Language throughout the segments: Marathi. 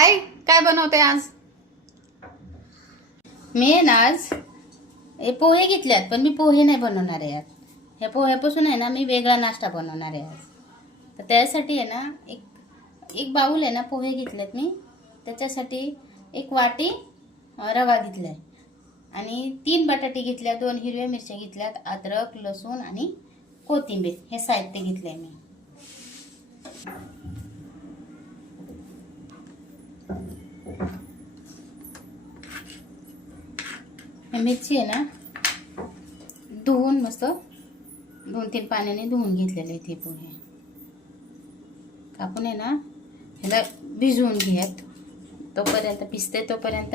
हाय काय बनवते आज? मी आहे ना आज हे पोहे घेतल्यात पण मी पोहे नाही बनवणार आहे आज. ह्या पोह्यापासून आहे ना मी वेगळा नाश्ता बनवणार आहे आज. तर त्यासाठी आहे ना एक एक बाऊल आहे ना पोहे घेतलेत मी. त्याच्यासाठी एक वाटी रवा घेतला आहे आणि तीन बटाटे घेतल्या दोन हिरव्या मिरच्या घेतल्यात अद्रक लसूण आणि कोथिंबीर हे साहित्य घेतलं आहे मी. मिरची आहे ना धुवून मस्त दोन तीन पाण्याने धुवून घेतलेले आहेत पोहे. कापून आहे ना ह्याला भिजवून घेऊयात. तोपर्यंत पिसते तोपर्यंत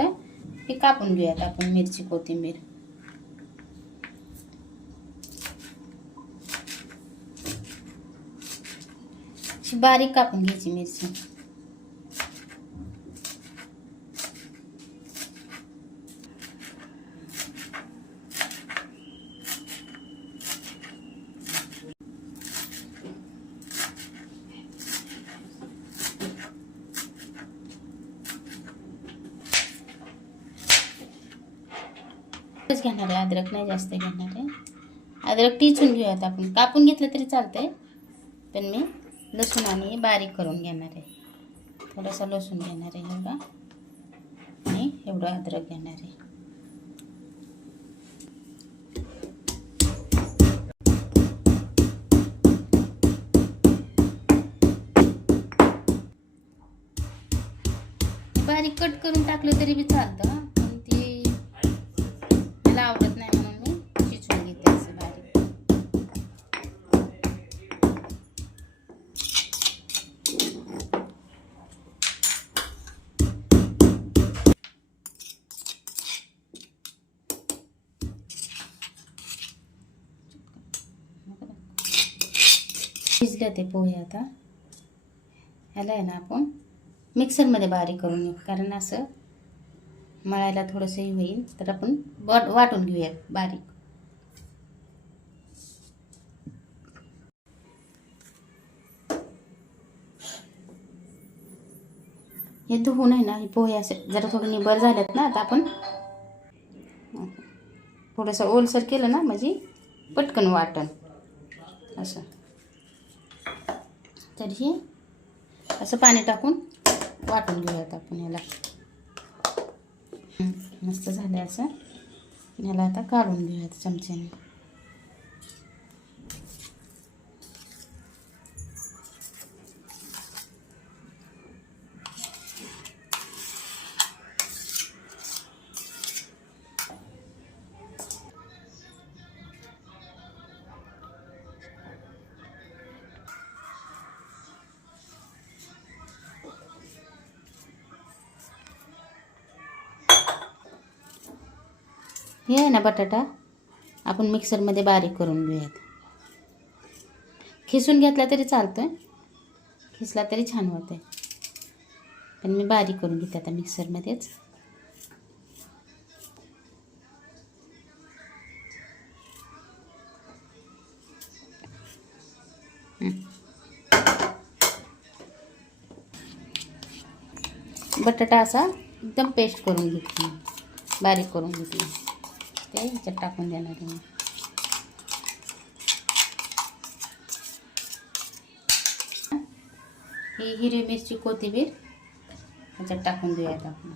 हे कापून घेऊयात आपण मिरची कोथिंबीर. अशी बारीक कापून घ्यायची मिरची. घेणार आहे अद्रक नाही जास्त घेणार आहे. अद्रक टिचून घेऊयात आपण. कापून घेतलं तरी चालतंय पण मी लसूण आणि बारीक करून घेणार आहे. थोडासा लसूण घेणार आहे एवढा आणि एवढं अद्रक घेणार आहे. बारीक कट करून टाकलं तरी बी चालतं ते पोहे आता. ह्याला आहे ना आपण मिक्सरमध्ये बारीक करून घेऊ. कारण असं मळायला थोडंसंही होईल. तर आपण वाट वाटून घेऊया बारीक. हे धुवून आहे ना हे पोहे असे. जरा थोडे निबर झालेत ना आता आपण थोडंसं ओलसर केलं ना म्हणजे पटकन वाटण. असं. तर हे असं पाणी टाकून वाटून घेऊयात आपण याला. मस्त झालं असं. ह्याला आता काढून घेऊयात चमच्याने. हे आहे ना बटाटा? आपण मिक्सरमध्ये बारीक करून घेऊयात. खिसून घेतला तरी चालतो आहे खिसला तरी छान होतंय. पण मी बारीक करून घेते आता मिक्सरमध्येच. बटाटा असा एकदम पेस्ट करून घेतली बारीक करून घेतली ते ह्याच्यात टाकून देणार मी. ही हिरवी मिरची कोथिंबीर ह्याच्यात टाकून देऊयात आपण.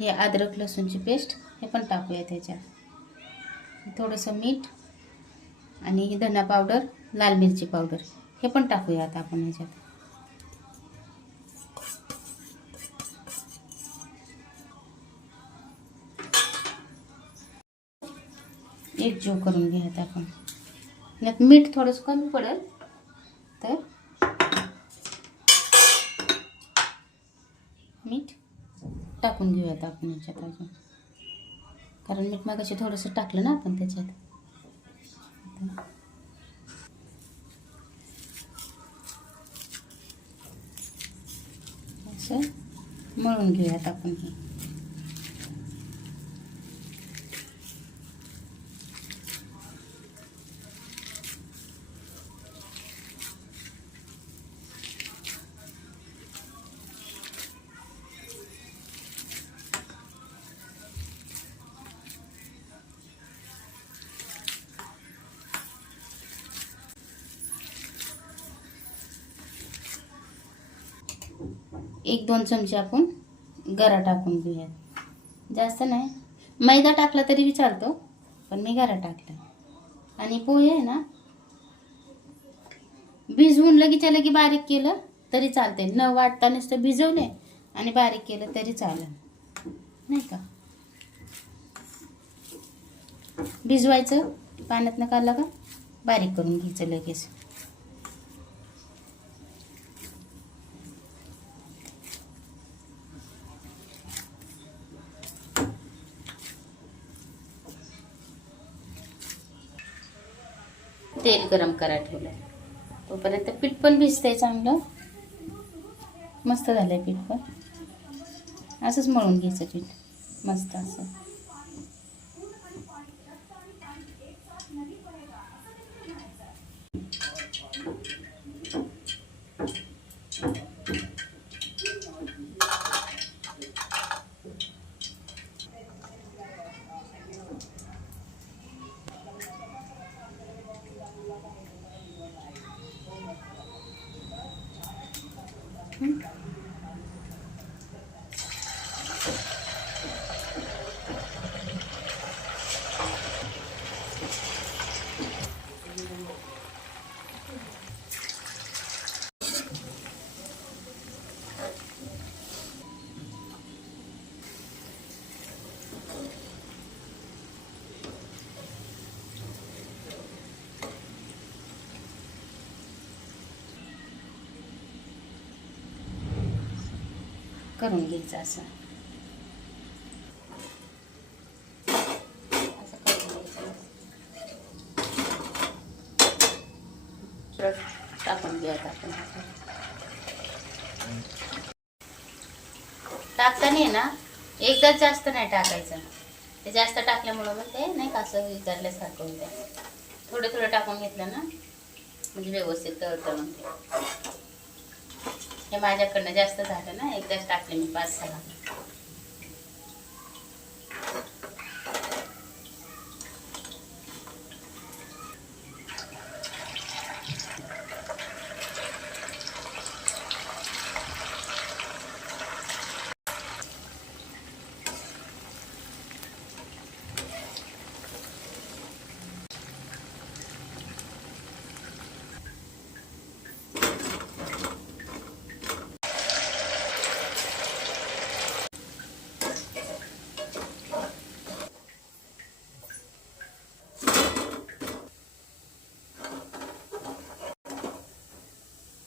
हे अद्रक लसूणची पेस्ट हे पण टाकूया त्याच्यात थोडंसं मीठ आणि ही धना पावडर लाल मिरची पावडर हे पण टाकूया आता आपण ह्याच्यात एक जीव करून घ्यायचा आपण. यात मीठ थोडंसं कमी पडेल तर मीठ टाकून घेऊयात आपण याच्यात अजून. कारण मीठ मग थोडंसं टाकलं ना आपण त्याच्यात. असं मळून घेऊयात आपण हे. एक दोन चमचे आपण गरा टाकून घेऊयात. जास्त नाही. मैदा टाकला तरी विचारतो पण मी गरा टाकला. आणि पोहे आहे ना भिजवून लगेच्या लगे बारीक केलं तरी चालते न वाटता नुसतं भिजवले आणि बारीक केलं तरी चालेल. नाही का? भिजवायचं. पाण्यात न काढलं का? बारीक करून घ्यायचं लगेच. तेल गरम करा ठेवलं तोपर्यंत पीठ पण भिजतंय चांगलं. मस्त झालंय पीठ पण. असंच मळून घ्यायचं पीठ. मस्त असं. करून घ्यायचं असं. असं करून घ्यायचं. टाकून आपण. टाकताना आहे ना एकदाच जास्त नाही टाकायचं. ते जास्त टाकल्यामुळं मग ते नाही का असं विचारल्यासारखं होतं थोडं थोडं टाकून घेतलं ना म्हणजे व्यवस्थित तळतं मग ते हे माझ्याकडनं जास्त झालं ना एकदाच टाकले मी पाच सहा.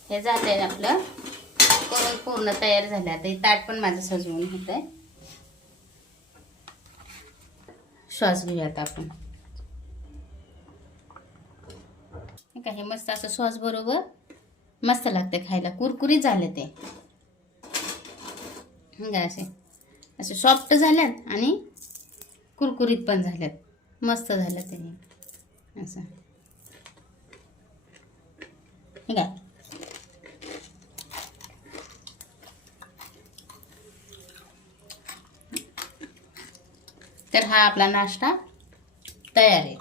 हे झालंय आपलं. करून पूर्ण तयार झालं आता हे ताट पण माझं सजवून होत आहे श्वास घेऊयात आपण. हे का हे मस्त असं श्वास बरोबर मस्त लागते खायला. कुरकुरीत झाले ते. काय असे? असे सॉफ्ट झाल्यात आणि कुरकुरीत पण झाल्यात. मस्त झालं ते. असं. काय? तर हा आपला नाश्ता तयार आहे.